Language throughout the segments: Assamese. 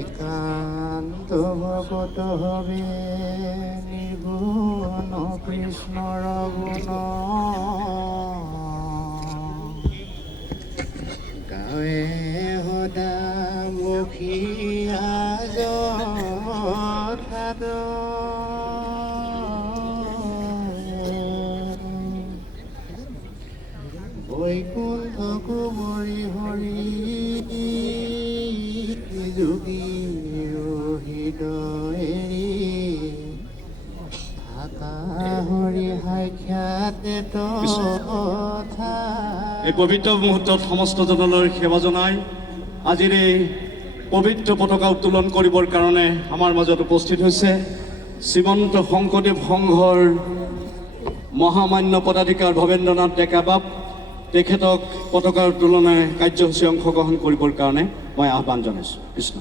একান্ত ভগত হবে নিৰ্গুণ কৃষ্ণৰ গুণ গাৱে সদা মুখিয়া যথাদ বৈকুণ্ঠ কুমৰী হৰি যোগীৰ হৃদয়েৰি থাকা হৰি সাক্ষাৎ তথা। এই পবিত্ৰ মুহূৰ্তত সমস্ত জনলৈ সেৱা জনাই আজিৰ এই পবিত্ৰ পতাকা উত্তোলন কৰিবৰ কাৰণে আমাৰ মাজত উপস্থিত হৈছে শ্ৰীমন্ত শংকৰদেৱ সংঘৰ মহামান্য পদাধিকাৰ ভৱেন্দ্ৰনাথ ডেকা বাপ। তেখেতক পতাকা উত্তোলনে কাৰ্যসূচী অংশগ্ৰহণ কৰিবৰ কাৰণে মই আহ্বান জনাইছোঁ। কৃষ্ণ।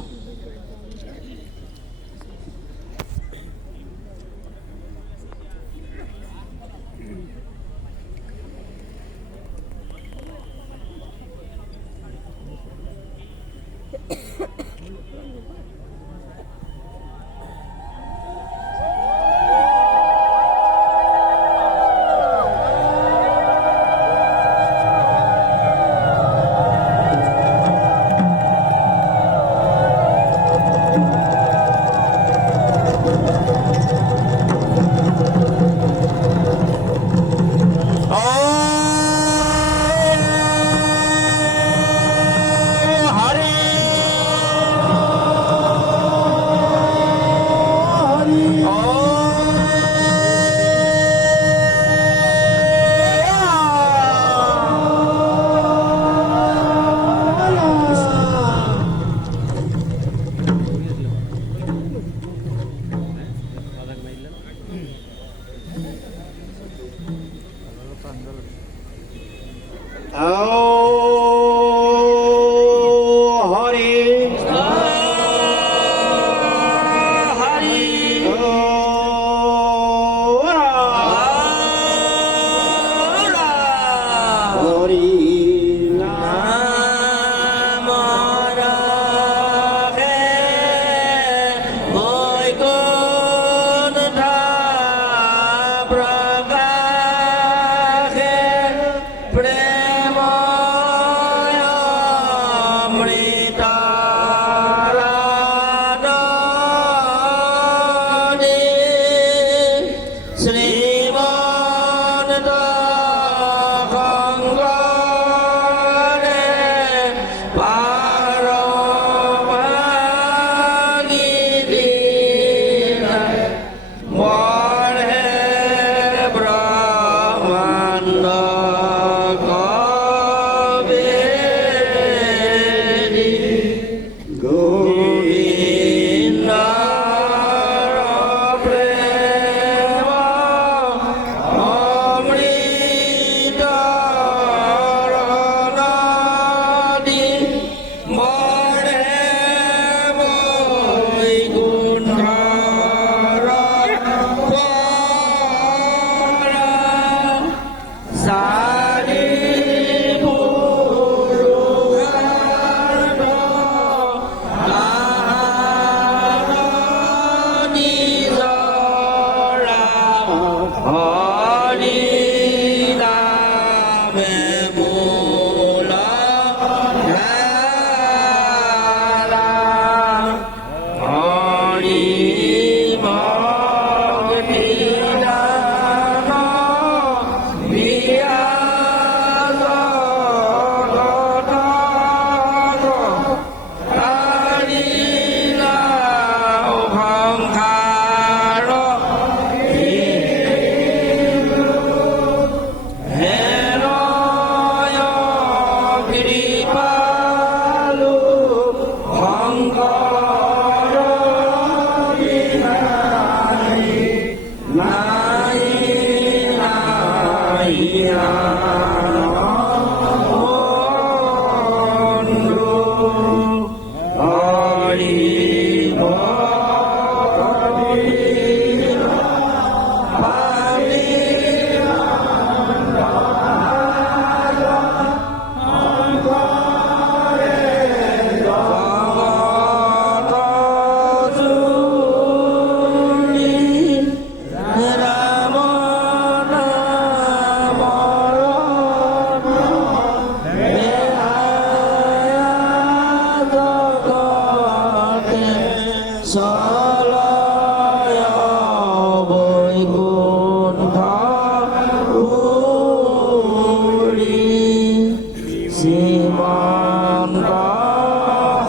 শ্ৰীমন্ত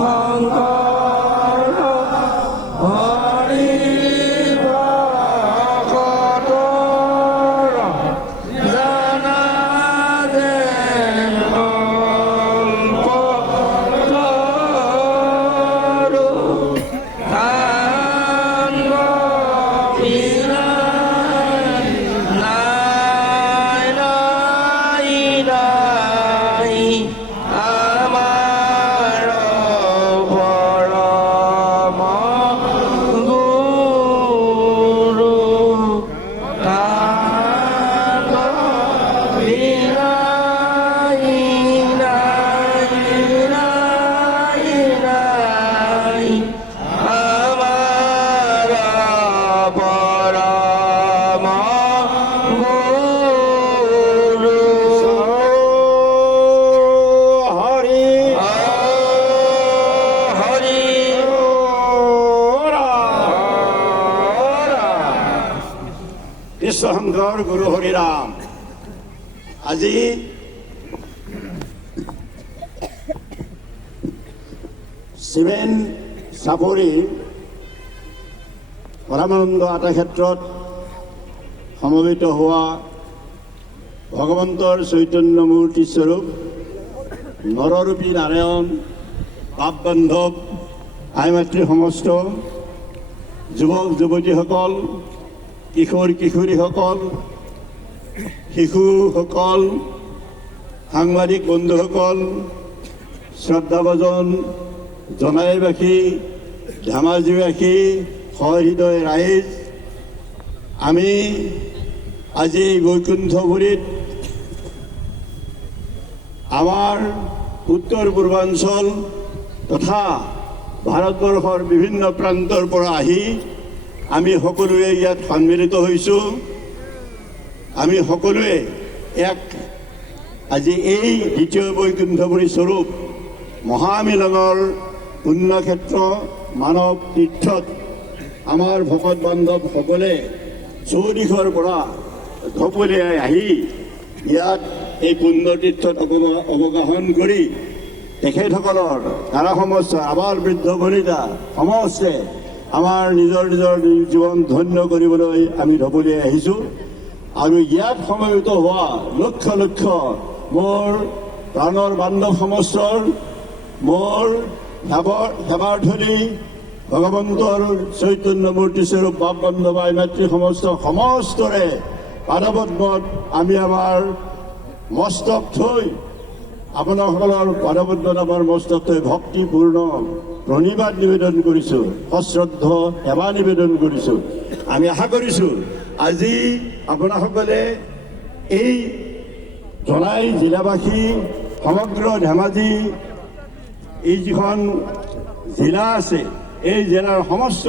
শংকৰ হৰি ভকতৰ জানা যেন কল্পতৰু কাণ্ড বিলাই নাই নাই নাই আমাৰ পৰম গুৰু কাণ্ড বিলাই নাই নাই নাই আমাৰ পৰম গুৰু হৰি হৰি বিশ্বশংকৰ গুৰু হৰিৰাম। আজি শিৱেন চাপৰি পৰমানন্দ আটাক্ষেত্ৰত সমবেত হোৱা ভগৱন্তৰ চৈতন্য মূৰ্তি স্বৰূপ নৰৰূপী নাৰায়ণ বাপ বান্ধৱ আই মাতৃ সমস্ত যুৱক যুৱতীসকল কিশোৰ কিশোৰীসকল শিশুসকল সাংবাদিক বন্ধুসকল শ্ৰদ্ধাভাজন জনাইবাসী ধেমাজিবাসী সহৃদয় ৰাইজ, আমি আজি বৈকুণ্ঠপুৰীত আমাৰ উত্তৰ পূৰ্বাঞ্চল তথা ভাৰতবৰ্ষৰ বিভিন্ন প্ৰান্তৰ পৰা আহি আমি সকলোৱে ইয়াত সন্মিলিত হৈছোঁ। আমি সকলোৱে আজি এই দ্বিতীয় বৈকুণ্ঠপুৰী স্বৰূপ মহামিলনৰ পুণ্যক্ষেত্ৰ মানৱ তীৰ্থত আমাৰ ভকত বান্ধৱসকলে চৌদিশৰ পৰা ঢপলিয়াই আহি ইয়াত এই পুণ্যতীৰ্থত অৱগাহন কৰি তেখেতসকলৰ দ্বাৰা সমস্ত আবাল বৃদ্ধ বনিতা সমস্তে আমাৰ নিজৰ নিজৰ জীৱন ধন্য কৰিবলৈ আমি ঢপলিয়াই আহিছোঁ। আৰু ইয়াত সমবেত হোৱা লক্ষ লক্ষ মোৰ প্ৰাণৰ বান্ধৱ সমস্তৰ মোৰ সেৱাৰ্থলী ভগৱন্তৰ চৈতন্য মূৰ্তি স্বৰূপ বাপ বান্ধৱ আই মাতৃ সমস্তৰে পাদপদ্মত আমি আমাৰ মস্তক থৈ আপোনাসকলৰ পাদপদ্মত আমাৰ মস্তক থৈ ভক্তিপূৰ্ণ প্ৰণিবাদ নিবেদন কৰিছোঁ, সশ্ৰদ্ধ সেৱা নিবেদন কৰিছোঁ। আমি আশা কৰিছোঁ আজি আপোনাসকলে এই জনাই জিলাবাসী সমগ্ৰ ধেমাজি এই যিখন জিলা আছে এই জিলাৰ সমস্ত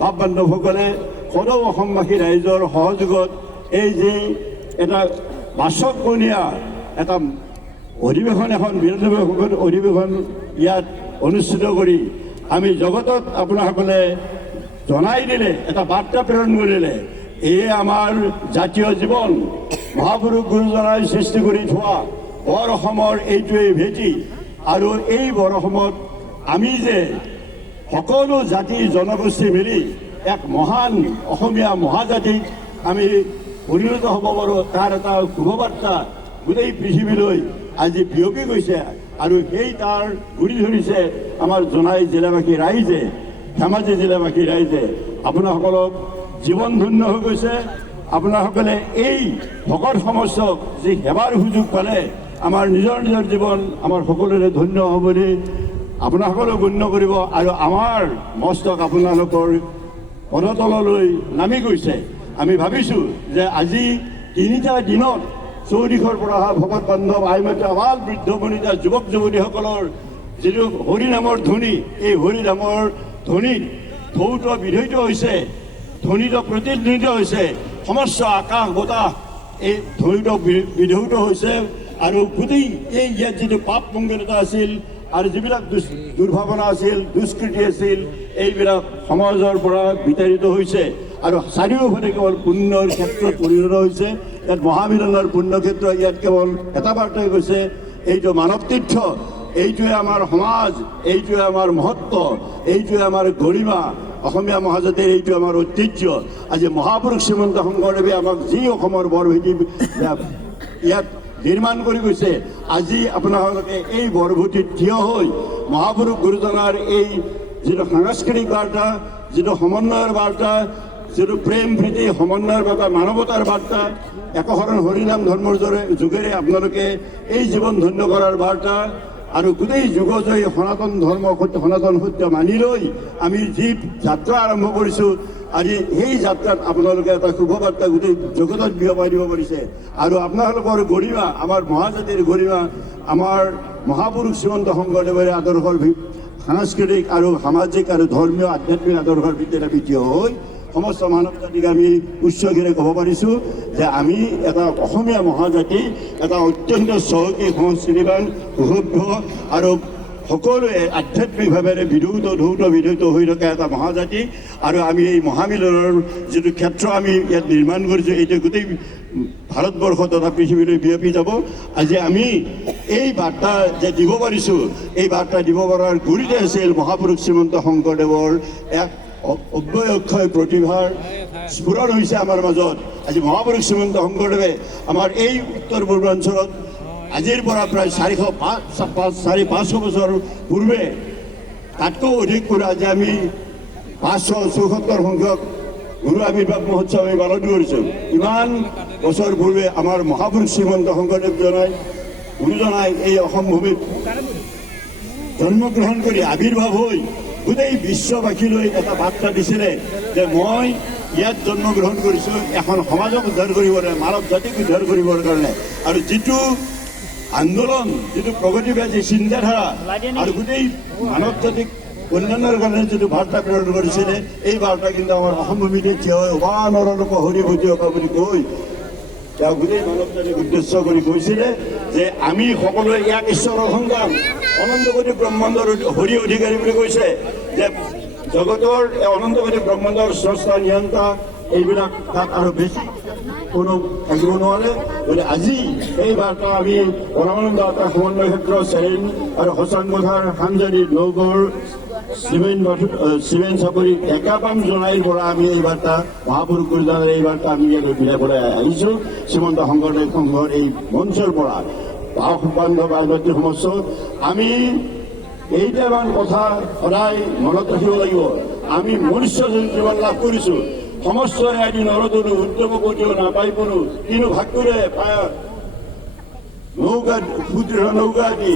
বাপ বান্ধৱসকলে সদৌ অসমবাসী ৰাইজৰ সহযোগত এই যি এটা বাচকবনীয়া এটা অধিৱেশন এখন বিৰোধী অধিৱেশন ইয়াত অনুষ্ঠিত কৰি আমি জগতত আপোনাসকলে জনাই দিলে, এটা বাৰ্তা প্ৰেৰণ কৰিলে এয়ে আমাৰ জাতীয় জীৱন মহাপুৰুষ গুৰুজনাই সৃষ্টি কৰি থোৱা বৰ অসমৰ এইটোৱেই ভেটি। আৰু এই বৰ অসমত আমি যে সকলো জাতি জনগোষ্ঠী মিলি এক মহান অসমীয়া মহাজাতিক আমি পৰিণত হ'ব পাৰোঁ তাৰ এটা শুভবাৰ্তা গোটেই পৃথিৱীলৈ আজি বিয়পি গৈছে। আৰু সেই তাৰ গুৰি ধৰিছে আমাৰ জনাই জিলাবাসী ৰাইজে, ধেমাজি জিলাবাসী ৰাইজে। আপোনাসকলক জীৱন ধন্য হৈ গৈছে। আপোনাসকলে এই ভকত সমস্তক যি সেৱাৰ সুযোগ পালে আমাৰ নিজৰ নিজৰ জীৱন আমাৰ সকলোৰে ধন্য হ'ব বুলি আপোনাসকলেও গণ্য কৰিব। আৰু আমাৰ মস্তক আপোনালোকৰ পদতললৈ নামি গৈছে। আমি ভাবিছোঁ যে আজি তিনিটা দিনত চৌদিশৰ পৰা অহা ভকত বান্ধৱ আই মাতৃ আবাল বৃদ্ধ বনিতা যুৱক যুৱতীসকলৰ যিটো হৰিনামৰ ধ্বনি, এই হৰিনামৰ ধ্বনিত ধৌত বিধৌত হৈছে, ধ্বনিত প্ৰতিধ্বনিত হৈছে, সমস্ত আকাশ বতাহ এই ধ্বনিত বিধৌত হৈছে। আৰু গোটেই এই ইয়াত যিটো পাপ মংগলতা আছিল আৰু যিবিলাক দুৰ্ভাৱনা আছিল, দুষ্কৃতি আছিল, এইবিলাক সমাজৰ পৰা বিতাড়িত হৈছে আৰু চাৰিওফালে কেৱল পুণ্যৰ ক্ষেত্ৰত পৰিণত হৈছে। ইয়াত মহামিলনৰ পুণ্যক্ষেত্ৰ, ইয়াত কেৱল এটা বাৰ্তাই গৈছে এইটো মানৱ তীৰ্থ, এইটোৱে আমাৰ সমাজ, এইটোৱে আমাৰ মহত্ব, এইটোৱে আমাৰ গৰিমা, অসমীয়া মহাজাতিৰ এইটো আমাৰ ঐতিহ্য। আজি মহাপুৰুষ শ্ৰীমন্ত শংকৰদেৱে আমাক যি অসমৰ বৰভেটি ইয়াত নিৰ্মাণ কৰি গৈছে, আজি আপোনালোকে এই বৰভেটিত থিয় হৈ মহাপুৰুষ গুৰুজনাৰ এই যিটো সাংস্কৃতিক বাৰ্তা, যিটো সমন্বয়ৰ বাৰ্তা, যিটো প্ৰেম প্ৰীতি সমন্বয়ৰ বাৰ্তা, মানৱতাৰ বাৰ্তা, একশৰণ হৰিনাম ধৰ্মৰ যোগেৰে আপোনালোকে এই জীৱন ধন্য কৰাৰ বাৰ্তা আৰু গোটেই যুগজয়ী সনাতন ধৰ্ম সনাতন সত্য মানি লৈ আমি যি যাত্ৰা আৰম্ভ কৰিছোঁ, আজি সেই যাত্ৰাত আপোনালোকে এটা শুভবাৰ্তা গোটেই জগতত বিয়পাই দিব পাৰিছে। আৰু আপোনালোকৰ গৰিমা, আমাৰ মহাজাতিৰ গৰিমা, আমাৰ মহাপুৰুষ শ্ৰীমন্ত শংকৰদেৱৰ আদৰ্শৰ সাংস্কৃতিক আৰু সামাজিক আৰু ধৰ্মীয় আধ্যাত্মিক আদৰ্শৰ ভিত্তিত আমি থিয় হৈ সমস্ত মানৱ জাতিক আমি উচ্চগিৰে ক'ব পাৰিছোঁ যে আমি এটা অসমীয়া মহাজাতি, এটা অত্যন্ত চহকী সংস্কৃতিবান সুসভ্য আৰু সকলোৱে আধ্যাত্মিকভাৱে বিধৌত হৈ থকা এটা মহাজাতি। আৰু আমি এই মহামিলনৰ যিটো ক্ষেত্ৰ আমি ইয়াত নিৰ্মাণ কৰিছোঁ, এইটো গোটেই ভাৰতবৰ্ষ তথা পৃথিৱীলৈ বিয়পি যাব। আজি আমি এই বাৰ্তা যে দিব পাৰিছোঁ, এই বাৰ্তা দিব পৰাৰ গুৰিতে আছিল মহাপুৰুষ শ্ৰীমন্ত শংকৰদেৱৰ এক অব্যক্ষয় প্ৰতিভাৰ স্ফুৰণ হৈছে আমাৰ মাজত। আজি মহাপুৰুষ শ্ৰীমন্ত শংকৰদেৱে আমাৰ এই উত্তৰ পূৰ্বাঞ্চলত আজিৰ পৰা প্ৰায় 450 বছৰ পূৰ্বে তাতকৈ অধিক কৰি আজি আমি 574 সংখ্যক গুৰু আৱিৰ্ভাৱ মহোৎসৱ আমি পালন কৰিছোঁ। ইমান বছৰ পূৰ্বে আমাৰ মহাপুৰুষ শ্ৰীমন্ত শংকৰদেৱ গুৰুজনাই এই অসম ভূমিত জন্মগ্ৰহণ কৰি আৱিৰ্ভাৱ হৈ গোটেই বিশ্ববাসীলৈ এটা বাৰ্তা দিছিলে যে মই ইয়াত জন্মগ্ৰহণ কৰিছোঁ এখন সমাজক উদ্ধাৰ কৰিবলৈ, মানৱ জাতিক উদ্ধাৰ কৰিবৰ কাৰণে। আৰু যিটো আন্দোলন, যিটো প্ৰগতিবাদী চিন্তাধাৰা আৰু গোটেই মানৱ জাতিক কল্যাণৰ কাৰণে যিটো বাৰ্তা প্ৰেৰণ কৰিছিলে, এই বাৰ্তা কিন্তু আমাৰ অসম ভূমিতে থিয় হৈ নৰলোক হৰি ভূতি বুলি কৈ তেওঁ গোটেই মানৱ জাতিক উদ্দেশ্য কৰি কৈছিলে যে আমি সকলোৱে ইয়াক ঈশ্বৰৰ সংগ্ৰাম, অনন্তকোটি ব্ৰহ্মাণ্ডৰ হৰি অধিকাৰী বুলি কৈছে যে জগতৰ অনন্তকোটি ব্ৰহ্মাণ্ডৰ স্ৰষ্টা নিয়ন্তা এইবিলাক তাত আৰু বেছি কোনো থাকিব নোৱাৰে। গতিকে আজি এই বাৰ্তা আমি পৰমানন্দ আত্মা সমন্বয় ক্ষেত্ৰ চেৰেন আৰু শশাংকধাৰ হামজাৰী নগৰ চিমেণ্ট চাপৰি একাপাম জনাইৰ পৰা আমি এই বাৰ্তা মহাপুৰুষ গুৰুজনাৰ এই বাৰ্তা আমি বিলাই আহিছোঁ শ্ৰীমন্ত শংকৰদেৱ সংঘৰ এই মঞ্চৰ পৰা। বান্ধৱ আইনতী সমস্ত আমি এইটামান কথা সদায় মনত ৰাখিব লাগিব। আমি মনুষ্য জীৱন লাভ কৰিছোঁ, সমস্তৰে আদি নৰতৰু উদ্যম কৰিও নাপাই পৰো, কিন্তু ভাগ্যৰে নৌকা সুদৃঢ় নৌকা আদি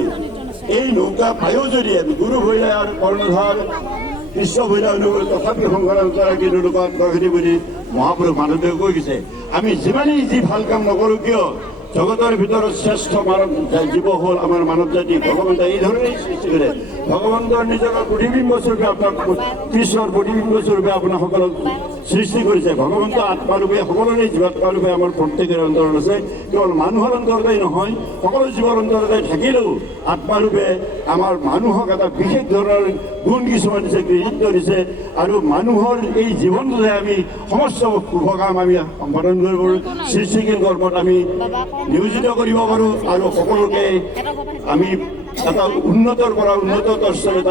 এই নৌকা পায়ো যদি গুৰু ভৈলা আৰু কৰ্ণধাৰ কৃষ্ণ ভৈলা তথাপি সংসাৰ কিন্তু লোকক প্ৰকৃতি বুলি মহাপুৰুষ মাধৱদেৱে কৈ গৈছে। আমি যিমানেই যি ভাল কাম নকৰোঁ কিয়, জগতৰ ভিতৰত শ্ৰেষ্ঠ মানৱ জীৱ হ'ল আমাৰ মানৱ জাতি। ভগৱন্তই এই ধৰণেই সৃষ্টি কৰে। ভগৱন্তৰ নিজৰ প্ৰতিবিম্ব স্বৰূপে আপোনাক, কৃষ্ণৰ প্ৰতিবিম্ব স্বৰূপে আপোনাসকলক সৃষ্টি কৰিছে। ভগৱন্ত আত্মাৰূপে সকলোৰে জীৱাত্মাৰূপে আমাৰ প্ৰত্যেকৰ অন্তৰত আছে। কেৱল মানুহৰ অন্তৰতেই নহয়, সকলো জীৱৰ অন্তৰতে থাকিলেও আত্মাৰূপে আমাৰ মানুহক এটা বিশেষ ধৰণৰ গুণ কিছুমান দিছে, কৃতিত্ব দিছে। আৰু মানুহৰ এই জীৱনটোতে আমি সমস্ত শুভ কাম আমি সম্পাদন কৰিব পাৰোঁ, সৃষ্টিশীল কৰ্মত আমি নিয়োজিত কৰিব পাৰোঁ আৰু সকলোকে আমি এটা উন্নতৰ পৰা উন্নতৰ স্তৰত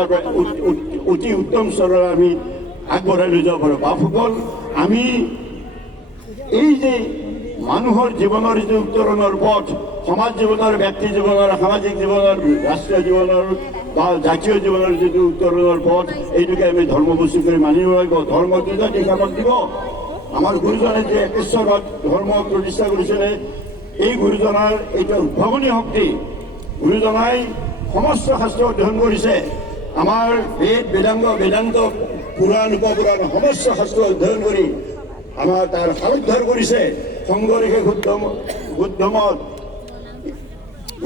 অতি উত্তম স্তৰত আমি আগবঢ়াই লৈ যাব পাৰোঁ। বাপসকল, আমি এই যে মানুহৰ জীৱনৰ যিটো উত্তৰণৰ পথ, সমাজ জীৱনৰ, ব্যক্তি জীৱনৰ, সামাজিক জীৱনৰ, ৰাষ্ট্ৰীয় জীৱনৰ বা জাতীয় জীৱনৰ যিটো উত্তৰণৰ পথ, এইটোকে আমি ধৰ্মবস্তু কৰি মানিব লাগিব। ধৰ্ম দুটা দিশ আমাক দিব। আমাৰ গুৰুজনে যে একেশ্বৰবাদ ধৰ্ম প্ৰতিষ্ঠা কৰিছিলে, এই গুৰুজনাৰ এইটো উদ্ভাৱনী শক্তি। গুৰুজনাই সমস্ত শাস্ত্ৰ অধ্যয়ন কৰিছে। আমাৰ বেদান্ত পুৰাণ উপপুৰাণ সমস্ত শাস্ত্ৰ অধ্যয়ন কৰি আমাৰ তাৰ সাৰোদ্ধাৰ কৰিছে। সংঘৰ্ষে উদ্যমত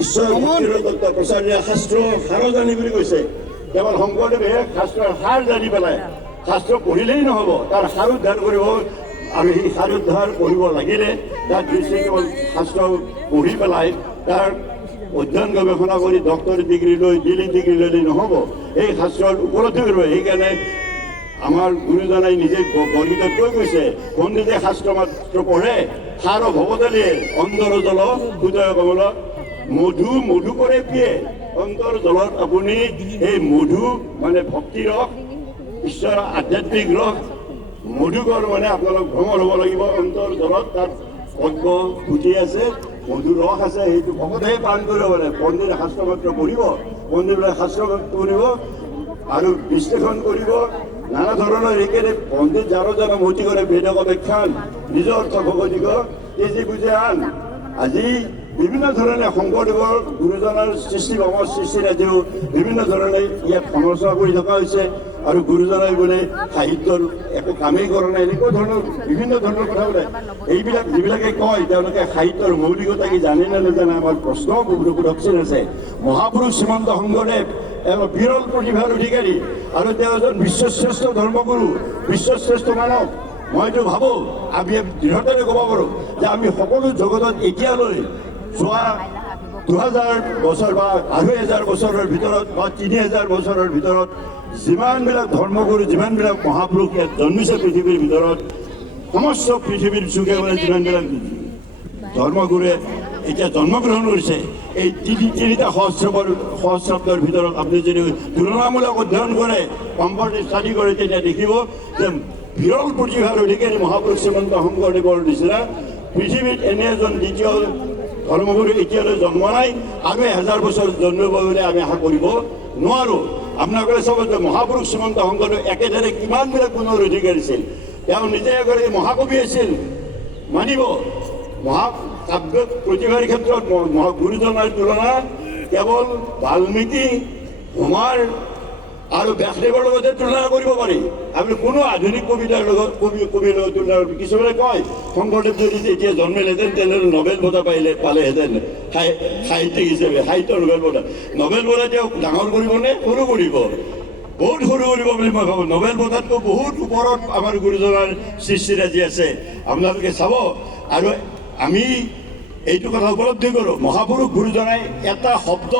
ঈশ্বৰ তত্ত্ব প্ৰচাৰীয় শাস্ত্ৰ সাৰ জানি বুলি কৈছে। কেৱল শংকৰদেৱে শাস্ত্ৰৰ সাৰ জানি পেলাই শাস্ত্ৰ পঢ়িলেই নহ'ব, তাৰ সাৰোদ্ধাৰ কৰিব। আৰু সেই সাৰোদ্ধাৰ কৰিব লাগিলে তাৰ দৃষ্টি কেৱল শাস্ত্ৰ পঢ়ি পেলাই তাৰ অধ্যয়ন গৱেষণা কৰি ডক্টৰ ডিগ্ৰী লৈ ডিগ্ৰী ল'লেই নহ'ব, এই শাস্ত্ৰৰ উপলব্ধি কৰিব। সেইকাৰণে আমাৰ গুৰুজনাই নিজে বৰগীতত কৈ গৈছে, পণ্ডিতে শাস্ত্ৰ মাত্ৰ পঢ়ে, সাৰ ভৱতালিয়ে অন্তৰ জল হৃদয় কমল মধু কৰে পিয়ে অন্তৰ জলত আপুনি এই মধু মানে ভক্তি ৰস ঈশ্বৰৰ আধ্যাত্মিক ৰস মধুকৰ মানে আপোনালোক ভ্ৰমণ হ'ব লাগিব অন্তৰ জলত তাত পদ্ম ফুটি আছে মধুৰ ৰস আছে সেইটো ভকতেহে পান কৰিব পাৰে পণ্ডিত শাস্ত্ৰ মাত্ৰ পঢ়িব পণ্ডিতবিলাক শাস্ত্ৰ পঢ়িব আৰু বিশ্লেষণ কৰিব নানা ধৰণৰ একেৰে পণ্ডিত যাৰ জানো মতি কৰে বেদক অপেক্ষান নিজৰ অৰ্থ ভগতিক তেজি বুজে আন আজি বিভিন্ন ধৰণে শংকৰদেৱৰ গুৰুজনাৰ সৃষ্টি ভ্ৰমৰ সৃষ্টিৰাজিও বিভিন্ন ধৰণে ইয়াত সমালোচনা কৰি থকা হৈছে আৰু গুৰুজনাই বোলে সাহিত্যৰ একো কামেই কৰা নাই এনেকুৱা ধৰণৰ বিভিন্ন ধৰণৰ কথা বোলে এইবিলাক যিবিলাকে কয় তেওঁলোকে সাহিত্যৰ মৌলিকতা কি জানে নে নাজানে আমাৰ প্ৰশ্ন সুধকচীন আছে মহাপুৰুষ শ্ৰীমন্ত শংকৰদেৱ এজন বিৰল প্ৰতিভাৰ অধিকাৰী আৰু তেওঁ এজন বিশ্বশ্ৰেষ্ঠ ধৰ্মগুৰু বিশ্বশ্ৰেষ্ঠ মানৱ মইতো ভাবোঁ আমি দৃঢ়তাৰে ক'ব পাৰোঁ যে আমি সকলো জগতত এতিয়ালৈ যোৱা 2000 বছৰ বা 2500 বছৰৰ ভিতৰত বা 3000 বছৰৰ ভিতৰত যিমানবিলাক ধৰ্মগুৰু যিমানবিলাক মহাপুৰুষ ইয়াত জন্মিছে পৃথিৱীৰ ভিতৰত সমস্ত পৃথিৱীৰ যুগে মানে যিমানবিলাক ধৰ্মগুৰুৱে এতিয়া জন্মগ্ৰহণ কৰিছে এই তিনিটা সহস্ৰাব্দৰ ভিতৰত আপুনি যদি তুলনামূলক অধ্যয়ন কৰে কম্পাৰেটিভ ষ্টাডি কৰে তেতিয়া দেখিব যে বিৰল প্ৰতিভাৰ অধিকাৰী মহাপুৰুষ শ্ৰীমন্ত শংকৰদেৱৰ নিচিনা পৃথিৱীত এনে এজন দ্বিতীয় ধৰ্মগুৰু এতিয়ালৈ জন্ম নাই আৰু 1000 বছৰ জন্মিব বুলি আমি আশা কৰিব নোৱাৰোঁ আপোনালোকে চাব যে মহাপুৰুষ শ্ৰীমন্ত শংকৰদেৱ একেদৰে কিমানবিলাক গুণৰ অধিকাৰী আছিল তেওঁ নিজে এগৰাকী মহাকবি আছিল মানিব মহাকাব্য প্ৰতিভাৰ ক্ষেত্ৰত গুৰুজনাৰ তুলনা কেৱল বাল্মীকি হোমাৰ আৰু ব্যাসদেৱৰ লগতে তুলনা কৰিব পাৰি আপুনি কোনো আধুনিক কবিতাৰ লগত কবিৰ লগত তুলনা কিছুমানে কয় শংকৰদেৱ যদি এতিয়া জন্মিলেহেঁতেন তেনেহ'লে নবেল বঁটা পালেহেঁতেন সাহিত্যিক হিচাপে সাহিত্য নবেল বঁটা তেওঁক ডাঙৰ কৰিবনে সৰু কৰিব বহুত সৰু কৰিব বুলি মই ভাবোঁ নবেল বঁটাতকৈ বহুত ওপৰত আমাৰ গুৰুজনাৰ সৃষ্টিৰাজি আছে আপোনালোকে চাব আৰু আমি এইটো কথা উপলব্ধি কৰোঁ মহাপুৰুষ গুৰুজনাই এটা শব্দ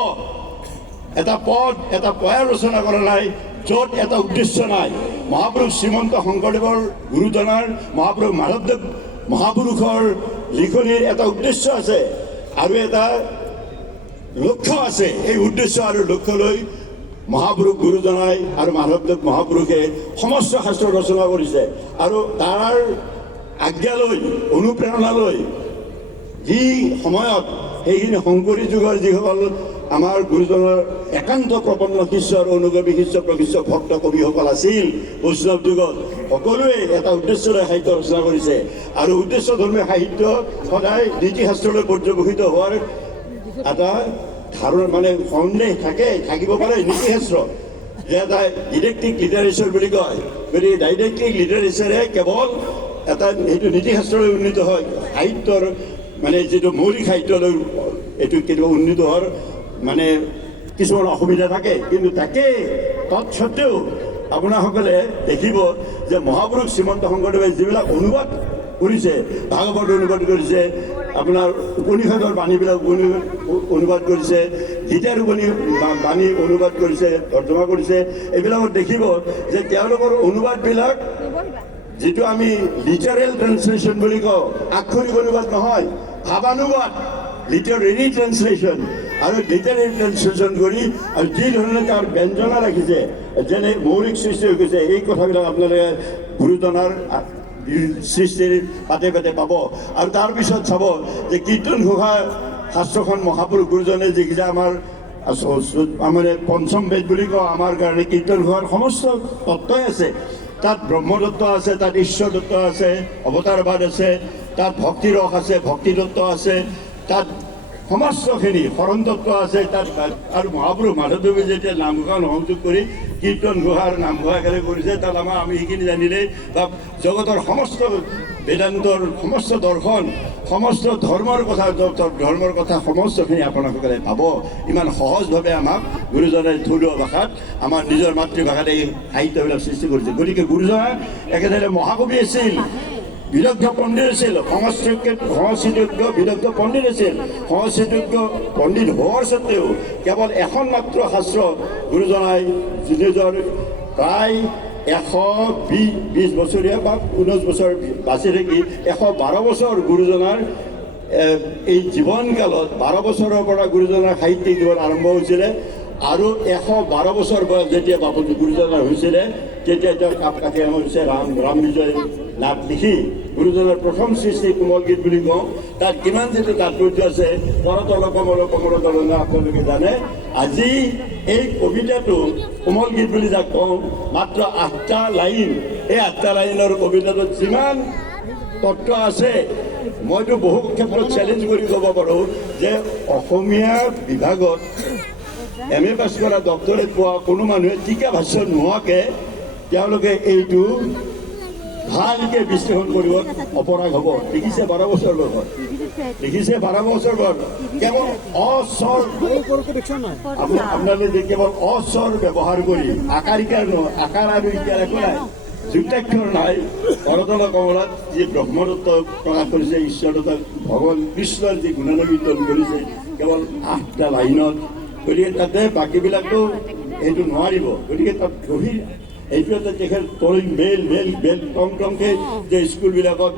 এটা পদ এটা পয়া ৰচনা কৰা নাই য'ত এটা উদ্দেশ্য নাই মহাপুৰুষ শ্ৰীমন্ত শংকৰদেৱৰ গুৰুজনাৰ মহাপুৰুষ মাধৱদেৱ মহাপুৰুষৰ লিখনিৰ এটা উদ্দেশ্য আছে আৰু এটা লক্ষ্য আছে এই উদ্দেশ্য আৰু লক্ষ্যলৈ মহাপুৰুষ গুৰুজনাই আৰু মাধৱদেৱ মহাপুৰুষে সমস্ত শাস্ত্ৰ ৰচনা কৰিছে আৰু তাৰ আজ্ঞালৈ অনুপ্ৰেৰণালৈ যি সময়ত সেইখিনি শংকৰী যুগৰ যিসকল আমাৰ গুৰুজনৰ একান্ত প্ৰপন্ন শিষ্য আৰু অনুগামী শিষ্য প্ৰকৃষ্ঠ ভক্ত কবিসকল আছিল বৈষ্ণৱ যুগত সকলোৱে এটা উদ্দেশ্যৰে সাহিত্য ৰচনা কৰিছে আৰু উদ্দেশ্যধৰ্মী সাহিত্য সদায় নীতিশাস্ত্ৰলৈ পৰ্যবেক্ষিত হোৱাৰ এটা ধাৰণা মানে সন্দেহ থাকিব পাৰে নীতিশাস্ত্ৰ যে এটা ডিডাক্টিক লিটাৰেচাৰ বুলি কয় গতিকে ডাইডাক্টিক লিটাৰেচাৰে কেৱল এটা সেইটো নীতিশাস্ত্ৰলৈ উন্নীত হয় সাহিত্যৰ মানে যিটো মৌলিক সাহিত্যলৈ এইটো কেতিয়াবা উন্নীত হোৱাৰ মানে কিছুমান অসুবিধা থাকে কিন্তু তাকে তৎসত্বেও আপোনাসকলে দেখিব যে মহাপুৰুষ শ্ৰীমন্ত শংকৰদেৱে যিবিলাক অনুবাদ কৰিছে ভাগৱত অনুবাদ কৰিছে আপোনাৰ উপনিষদৰ বাণীবিলাক অনুবাদ কৰিছে গীতাৰ বাণী অনুবাদ কৰিছে তৰ্জমা কৰিছে এইবিলাকত দেখিব যে তেওঁলোকৰ অনুবাদবিলাক যিটো আমি লিটাৰেল ট্ৰান্সলেশ্যন বুলি কওঁ আক্ষৰিক অনুবাদ নহয় ভাৱানুবাদ লিটাৰেৰী ট্ৰান্সলেশ্যন আৰু লিটাৰেৰী ট্ৰান্সলেশ্যন কৰি আৰু যি ধৰণে তাৰ ব্যঞ্জনা ৰাখিছে যেনে মৌলিক সৃষ্টি হৈ গৈছে এই কথাবিলাক আপোনালোকে গুৰুজনাৰ সৃষ্টিৰ পাতে পাতে পাব আৰু তাৰপিছত চাব যে কীৰ্তন ঘোষা শাস্ত্ৰখন মহাপুৰুষ গুৰুজনে যিকেইটা আমাৰ মানে পঞ্চম বেদ বুলি কওঁ আমাৰ কাৰণে কীৰ্তন ঘোষাৰ সমস্ত তত্ত্বই আছে তাত ব্ৰহ্মতত্ত্ব আছে তাত ঈশ্বৰ তত্ত্ব আছে অৱতাৰবাদ আছে তাত ভক্তি ৰস আছে ভক্তি তত্ত্ব আছে তাত সমস্তখিনি শৰণ তত্ত্ব আছে তাত আৰু মহাপুৰুষ মাধৱদেৱে যেতিয়া নামঘোষা সংযোগ কৰি কীৰ্তন ঘোষাৰ নামঘোষা একেলগে কৰিছে তাত আমি সেইখিনি জানিলে বা জগতৰ সমস্ত বেদান্তৰ সমস্ত দৰ্শন সমস্ত ধৰ্মৰ কথা সমস্তখিনি আপোনালোকে পাব ইমান সহজভাৱে আমাক গুৰুজনাই থলুৱা ভাষাত আমাৰ নিজৰ মাতৃভাষাত এই সাহিত্যবিলাক সৃষ্টি কৰিছে গতিকে গুৰুজনা একেদৰে মহাকবি আছিল বিদগ্ধ পণ্ডিত আছিল সংস্কৃতজ্ঞ বিদগ্ধ পণ্ডিত আছিল সংস্কৃতজ্ঞ পণ্ডিত হোৱাৰ স্বত্তেও কেৱল এখন মাত্ৰ শাস্ত্ৰ গুৰুজনাই নিজৰ প্ৰায় 120 বছৰীয়া বা 19 বছৰ বাচি থাকি 112 বছৰ গুৰুজনাৰ এই জীৱনকালত 12 বছৰৰ পৰা গুৰুজনাৰ সাহিত্যিক জীৱন আৰম্ভ হৈছিলে আৰু 112 বছৰ বয়স যেতিয়া বাপু গুৰুজনাৰ হৈছিলে তেতিয়া তেওঁ কাপ কাটি হৈছে ৰাম বিজয় নাট লিখি গুৰুজনাৰ প্ৰথম সৃষ্টি কোমল গীত বুলি কওঁ। তাত কিমান যিটো তাৎপৰ্য আছে কৰতল কমল কমল তলনা আপোনালোকে জানে। আজি এই কবিতাটো কোমল গীত বুলি যাক কওঁ মাত্ৰ 8টা লাইন। এই 8টা লাইনৰ কবিতাটোত যিমান তত্ত্ব আছে মইতো বহু ক্ষেত্ৰত চেলেঞ্জ কৰি ক'ব পাৰোঁ যে অসমীয়া বিভাগত MA পাছ কৰা ডক্টৰেট পোৱা কোনো মানুহে টীকা ভাষ্য নোহোৱাকৈ তেওঁলোকে এইটো ভালকৈ বিশ্লেষণ কৰিব অপৰাগ হ'ব। দেখিছে 12 বছৰ বয়সত, দেখিছে 12 বছৰ বয়স কেৱল অস্বৰ আপোনালোকে কেৱল অস্বৰ ব্যৱহাৰ কৰি আকাৰ আৰু ইকাৰ একো নাই, যুক্তাক্ষৰ নাই। কৰতল কমলত যি ব্ৰহ্মদত্ত প্ৰকাশ কৰিছে, ঈশ্বৰদত্ত ভগৱান কৃষ্ণৰ যি গুণানুকীৰ্তন কৰিছে কেৱল 8টা লাইনত। গতিকে তাতে বাকীবিলাকতো এইটো নোৱাৰিব। গতিকে তাত গভীৰ এইটো এটা তেখেত তৰিং বেল বেল বেল টং টংকৈ যে স্কুলবিলাকত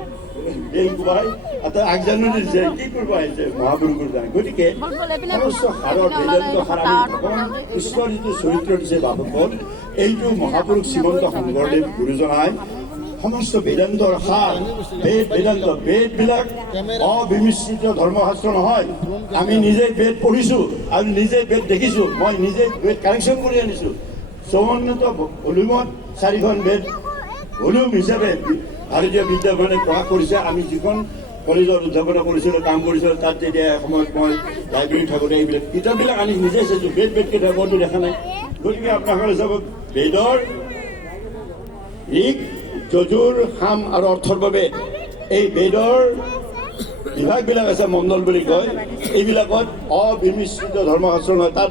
বেল কোবাই এটা আগজাননী দিছে কি কৰিব আহিছে মহাপুৰুষৰ কাৰণে। গতিকে সমস্ত সাৰৰ বেদান্ত সাৰ আমি ভগৱান কৃষ্ণৰ যিটো চৰিত্ৰ দিছে বাপুকৰ, এইটো মহাপুৰুষ শ্ৰীমন্ত শংকৰদেৱ গুৰুজনাই সমস্ত বেদান্তৰ সাৰ বেদবিলাক অবিমিশ্ৰিত ধৰ্মশাস্ত্ৰ নহয়। আমি নিজে বেদ পঢ়িছোঁ আৰু নিজে বেদ দেখিছোঁ। মই নিজে বেদ কাৰেকশ্যন কৰি আনিছোঁ। 54 ভলিউমত 4খন বেদ ভলিউম হিচাপে ভাৰতীয় বিদ্যাভৱনে প্ৰকাশ কৰিছে। আমি যিখন কলেজত উদ্ভাৱন কৰিছিলোঁ, কাম কৰিছিলোঁ, তাত যেতিয়া সময়ত মই লাইব্ৰেৰী থাকোঁতে এইবিলাক কিতাপবিলাক আনি নিজে চাইছোঁ। বেদ কিতাপতো দেখা নাই। গতিকে আপোনালোকে চাব বেদৰ ঋক যজুৰ সাম আৰু অৰ্থৰ বাবে এই বেদৰ বিভাগবিলাক আছে, মণ্ডল বুলি কয়। এইবিলাকত অবিমিশ্ৰিত ধৰ্মশাস্ত্ৰ নহয়, তাত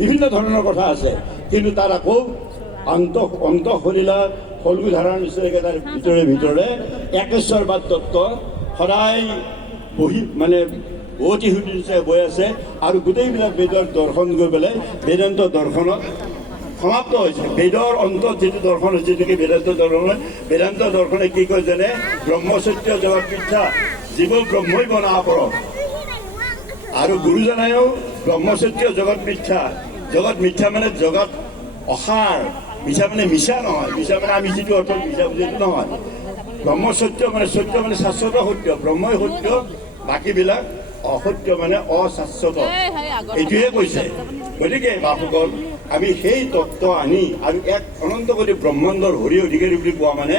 বিভিন্ন ধৰণৰ কথা আছে। কিন্তু তাৰ আকৌ অন্তঃসলীলা ফল্গু ধাৰাৰ নিচিনাকৈ তাৰ ভিতৰে একেশ্বৰবাদ তত্ত্ব সদায় বহতি সুধি নিচিনাকৈ বৈ আছে। আৰু গোটেইবিলাক বেদৰ দৰ্শন গৈ পেলাই বেদান্ত দৰ্শনত সমাপ্ত হৈছে। বেদৰ অন্তত যিটো দৰ্শন হৈছে নেকি বেদান্ত দৰ্শনে কি কয় যেনে ব্ৰহ্মচৰ্য জগত মিথ্যা, জীৱ ব্ৰহ্মই বনা পৰম। আৰু গুৰুজনায়ো ব্ৰহ্মচৰ্য জগত মিথ্যা মানে জগত অসাৰ, মিছা মানে মিছা নহয়, মিছা মানে আমি যিটো অৰ্থত মিছা বুজিটো নহয়। ব্ৰহ্মচৰ্য মানে সত্য মানে শাশ্বত সত্য, ব্ৰহ্মই সত্য, বাকীবিলাক অসত্য মানে অশাশ্বত, এইটোৱে কৈছে। গতিকে বাপুকল আমি সেই তত্ত্ব আনি আৰু এক অনন্ত কৰি ব্ৰহ্মাণ্ডৰ হৰি অধিকাৰী বুলি কোৱা মানে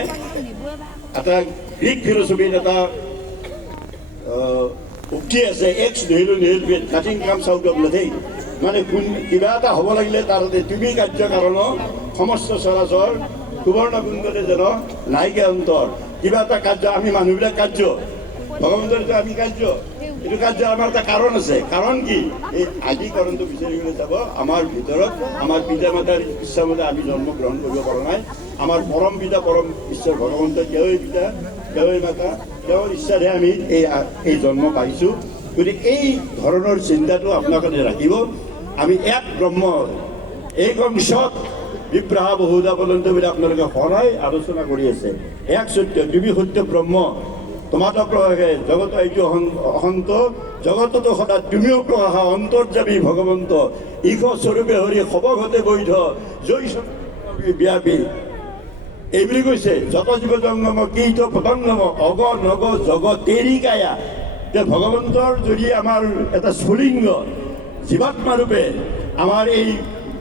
এটা গ্ৰীক ফিলচফিত এটা উক্তি আছে, এক্স নহিলো নিহিল বেদ nothing comes out of nothing. মানে কিবা এটা হ'ব লাগিলে তাৰ তুমি কাৰ্য কাৰণ সমস্ত চৰাচৰ সুবৰ্ণ কুণ্ডতে যেন নাইকিয়া অন্তৰ। কিবা এটা কাৰ্য আমি মানুহবিলাক কাৰ্য, ভগৱন্তৰ আমি কাৰ্য, এইটো কাৰ্য আমাৰ এটা কাৰণ আছে। কাৰণ কি? এই আদি কাৰণটো বিচাৰিবলৈ যাব আমাৰ ভিতৰত আমাৰ পিতা মাতাৰ ইচ্ছামতে আমি জন্মগ্ৰহণ কৰিব পৰা নাই। আমাৰ পৰম পিতা পৰম ঈশ্বৰ ভগৱন্ত তেওঁৱেই পিতা তেওঁৱেই মাতা, তেওঁৰ ইচ্ছাৰে আমি এই জন্ম পাইছোঁ। গতিকে এই ধৰণৰ চিন্তাটো আপোনালোকে ৰাখিব। আমি এক ব্ৰহ্ম এইকম সৎ বিপ্ৰাহ বহুদা পৰ্যন্ত বুলি আপোনালোকে সদায় আলোচনা কৰি আছে। এক সত্য, তুমি সত্য ব্ৰহ্ম, তোমাতো প্ৰকাশে জগত এইটো অসন্ত, জগততো সদা তুমিও প্ৰকাশা অন্তৰ্যামী ভগৱন্ত, ঈশ স্বৰূপে হৰি সবঘতে বৈধ জয় ব্যাপী। এইবুলি কৈছে যত জীৱ জংগম কীট পতংগম অগ নগ জগত তেৰিকায়া। যে ভগৱন্তৰ যদি আমাৰ এটা স্ফুলিংগ জীৱাত্মাৰূপে আমাৰ এই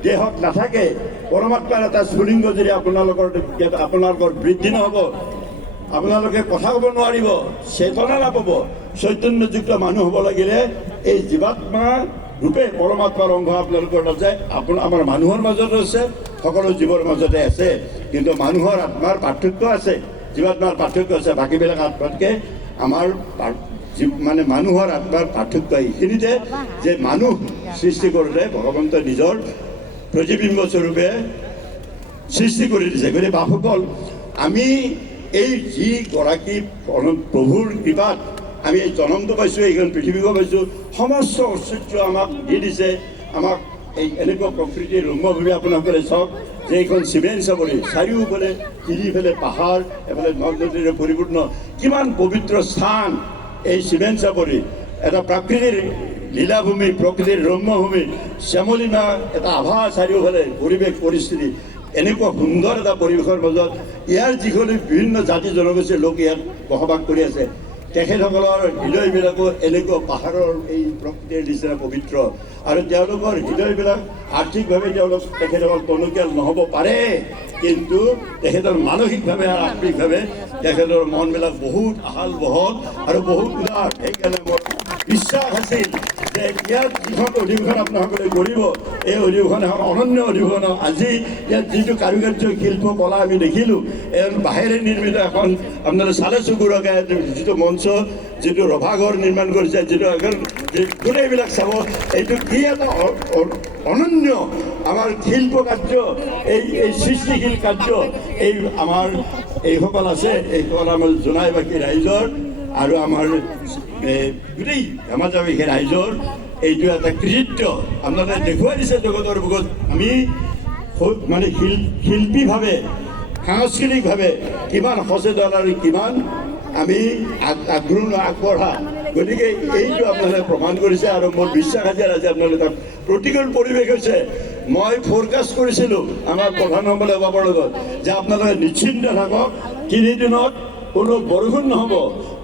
দেহত নাথাকে, পৰমাত্মাৰ এটা স্ফুলিংগ যদি আপোনালোকৰ বৃদ্ধি নহ'ব, আপোনালোকে কথা ক'ব নোৱাৰিব, চেতনা নাপাব, চৈতন্যযুক্ত মানুহ হ'ব লাগিলে এই জীৱাত্মা ৰূপে পৰমাত্মাৰ অংশ আপোনালোকৰ নাযায়। আমাৰ মানুহৰ মাজতো আছে, সকলো জীৱৰ মাজতে আছে, কিন্তু মানুহৰ আত্মাৰ পাৰ্থক্য আছে, জীৱাত্মাৰ পাৰ্থক্য আছে। বাকীবিলাক আত্মাতকৈ আমাৰ মানে মানুহৰ আত্মাৰ পাৰ্থক্য এইখিনিতে যে মানুহ সৃষ্টি কৰোঁতে ভগৱন্তই নিজৰ প্ৰতিবিম্ব স্বৰূপে সৃষ্টি কৰি দিছে। গতিকে বাপুকল আমি এই যিগৰাকী প্ৰভুৰ কৃপাত আমি এই জনমটো পাইছোঁ, এইখন পৃথিৱীকো পাইছোঁ, সমস্ত ঐশ্বৰ্য আমাক দি দিছে। আমাক এই এনেকুৱা প্ৰকৃতিৰ ৰম্যভূমি আপোনালোকে চাওক যে এইখন চিমেণ্ট চাবৰি, চাৰিওফালে তিনিফালে পাহাৰ, এফালে নদ নদীৰে পৰিপূৰ্ণ, কিমান পবিত্ৰ স্থান। এই চিমেণ্ট চাপৰি এটা প্ৰাকৃতিক লীলাভূমি, প্ৰকৃতিৰ ৰম্যভূমি, শ্যামলিমা এটা আভা চাৰিওফালে পৰিৱেশ পৰিস্থিতি, এনেকুৱা সুন্দৰ এটা পৰিৱেশৰ মাজত ইয়াৰ যিখিনি বিভিন্ন জাতি জনগোষ্ঠীৰ লোক ইয়াত বসবাস কৰি আছে, তেখেতসকলৰ হৃদয়বিলাকো এনেকুৱা পাহাৰৰ এই প্ৰকৃতিৰ নিচিনা পবিত্ৰ, আৰু তেওঁলোকৰ হৃদয়বিলাক আৰ্থিকভাৱে তেখেতসকল টনকিয়াল নহ'ব পাৰে, কিন্তু তেখেতৰ মানসিকভাৱে আৰু আত্মিকভাৱে তেখেতৰ মনবিলাক বহুত আহাল বহল আৰু বহুত উদাৰ। সেইকাৰণে মোৰ বিশ্বাস আছিল যে ইয়াত যিখন অধিৱেশন আপোনালোকে কৰিব, এই অধিৱেশন এখন অনন্য অধিৱেশন। আজি ইয়াত যিটো কাৰুকাৰ্য শিল্প কলা আমি দেখিলোঁ, বাঁহেৰে নিৰ্মিত এখন আপোনালোকে চালে চকুৰকে যিটো মঞ্চ, যিটো ৰভাঘৰ নিৰ্মাণ কৰিছে, যিটো গোটেইবিলাক চাব, এইটো কি এটা অনন্য আমাৰ শিল্প কাৰ্য, এই সৃষ্টিশীল কাৰ্য এই আমাৰ এইসকল আছে, এইসকল আমাৰ জোনাইবাসী ৰাইজৰ আৰু আমাৰ গোটেই ধেমাজাবাসী ৰাইজৰ এইটো এটা কৃতিত্ব আপোনালোকে দেখুৱাই দিছে জগতৰ বুকত। আমি মানে শিল্পীভাৱে, সাংস্কৃতিকভাৱে কিমান সচেতন আৰু কিমান আমি আগ্ৰহ আগবঢ়া, গতিকে এইটো আপোনালোকে প্ৰমাণ কৰিছে। আৰু মোৰ বিশ্বাস আছে আজি আপোনালোকে তাত প্ৰতিকূল পৰিৱেশ হৈছে। মই ফ'ৰকাষ্ট কৰিছিলোঁ আমাৰ প্ৰধানমন্ত্ৰী বাবৰ লগত যে আপোনালোকে নিশ্চিন্ত থাকক, 3 দিনত কোনো বৰষুণ নহ'ব,